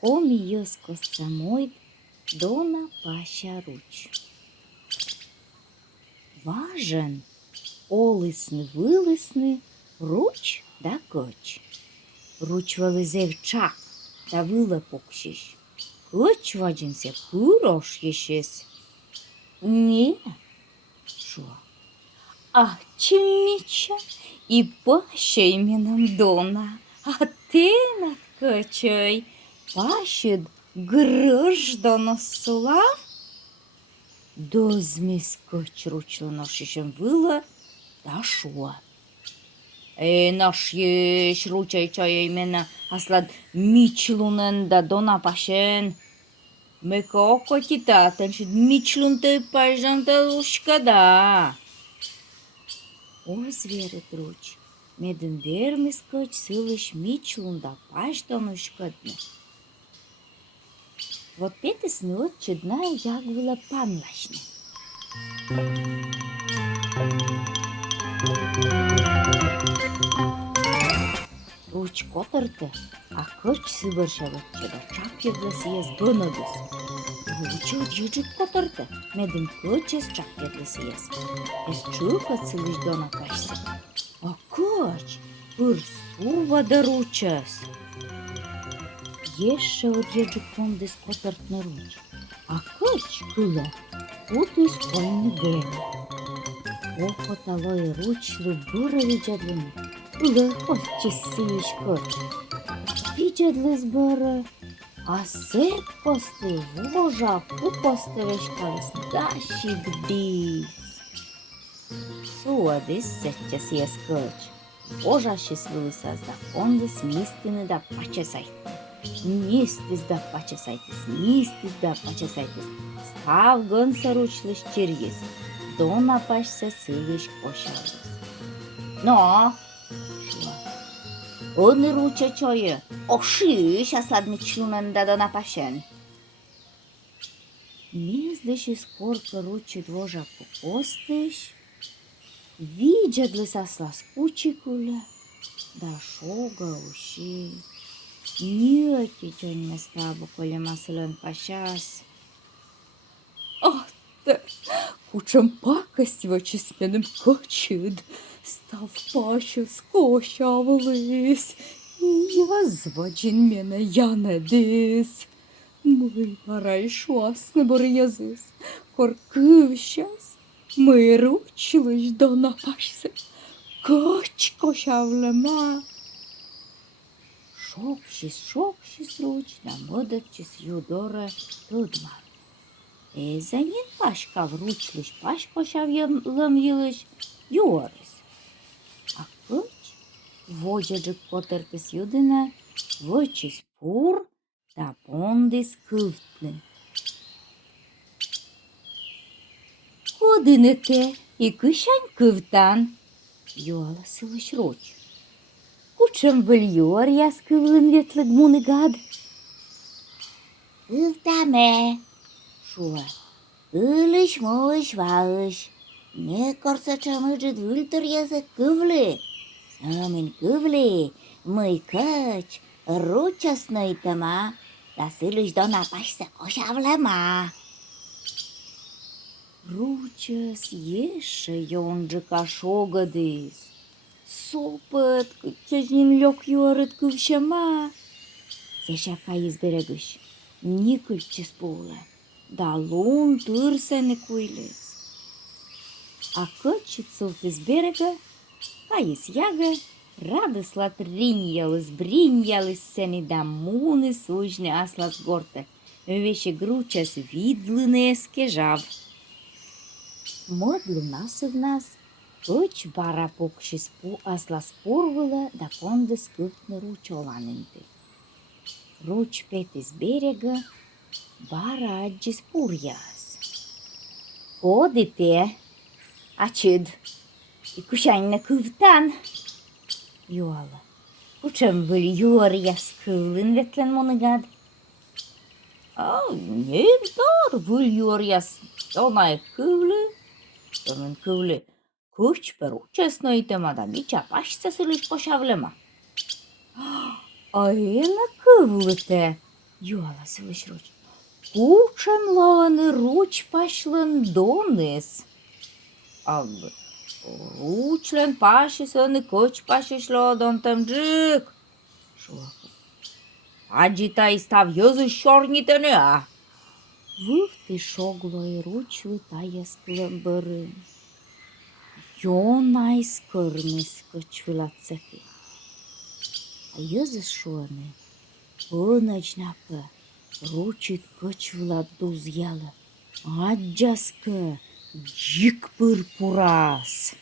Коміюсько самой дона паща руч. Важен, олисни-вилисни, руч да коч. Руч вилизев чак та вилепокшиш. Коч вадженся курош єшес. Ні, шо? А чиміча і паща іменем дона, а ти над кочой пащид граждано слав? До зміскоч ручно ношишем вила та шо? Наш єш ручай чая імена аслад мічлунен да дона пащен. Меко котіта, теншід мічлун те пажан та лушкада. О, звірит руч, меден верміскоч силиш мічлун да паждан ушкадне. Вот это снот чудная як вила панлашне. Руч котарте, а коч сибаршават чуда чап'я власіє з бонодус. Руч од'їджик котарте, меден коч з чап'я власіє. Ес чука цілиш дона кашся. А коч пирсува да ручас. Єще од'їджик кондис котарт на руч. А коч куле путу із койни бери. Охоталої руч любура віджадлини. Легко сіліш коч. Віджадли збере, а сеп кости вожа пупости вешкалис даші гдіс. Суадис сетчас єс коч. Вожа щасливися зда кондис містини да пачесайти. Містис да пачесайтис, містис да пачесайтис. Став гонса ручлиш чер'їс. Дона пашся силиш кошалис. Но, Одни руча чоє, ошиш, аслад мічлунен да дона пашен. Міздиш і скорка ручі двожа попостиш, віджадлис асла скучикуля, да шога уші. Ніякі чонь не стабу, коли маселен пашас. Ах те, кучем пакость в очі сменим кочид. Став пащу скошавлись, і я зваджін мене я не дис. Ми парай шос не бори язис, коркив щас, ми ручились до напашся, коч кошавлема. Шокшіс руч, намодачись юдоре tudmar. Зенін пашка вручлиш, пашко шав'єлем їлиш, юорис. А коч, воджаджик потерпис юдина, вочись пур та пондис кивтни. Ходинете і кишань кивтан, юала силиш руч. Кучем вельюар я скивлен вєтлик мунигад. Кивтаме. Шуа, ылыш молыш валыш, не корсачамыжы двультыр язык кывлы, самын кывлы, мый кыч, ручасный тыма, да сылыш дона пашса кошавлама. Ручас еше йонжыка шогадыс, сопыт кычажнин лёк юарыт кывшама. Зешака изберегыш, никыльчыс пулы. Да лун тырсены куйлес. А кочицу из берега, каис яга, радослат бриньялыс сени да муны сужны аслас горте, вещи гручас видлыны скежав. Модлу нас и в нас, коч бара покшис пу аслас порвыла да кондыс кыфтны ручоланынты. Руч пет из берега, бара аджис пуряс. Ходите, ачид, і кушань на кывтан. Юала, кучем выл юряс кывлын ветлен монигад. А невдар выл юряс донай кывлы, донын кывлы куч перу честно итемада мича пашца сылыш кошавлема. А ена кывлыте. Юалас вышруч. Кучан ланы руч пашлын донес. Аб ручлен пашисыны коч пашишлодон тамджик. Шуаку. Аджита истав ёзы шорнитыны, а? Вывты шогло и ручлы таясклын бырын. Йонай скырмыс кычвылатсаки. А ёзы шуаны. Пыночнапы. Ручит кычвылат дузъялы. Аджаскы. Джик пыр пурас.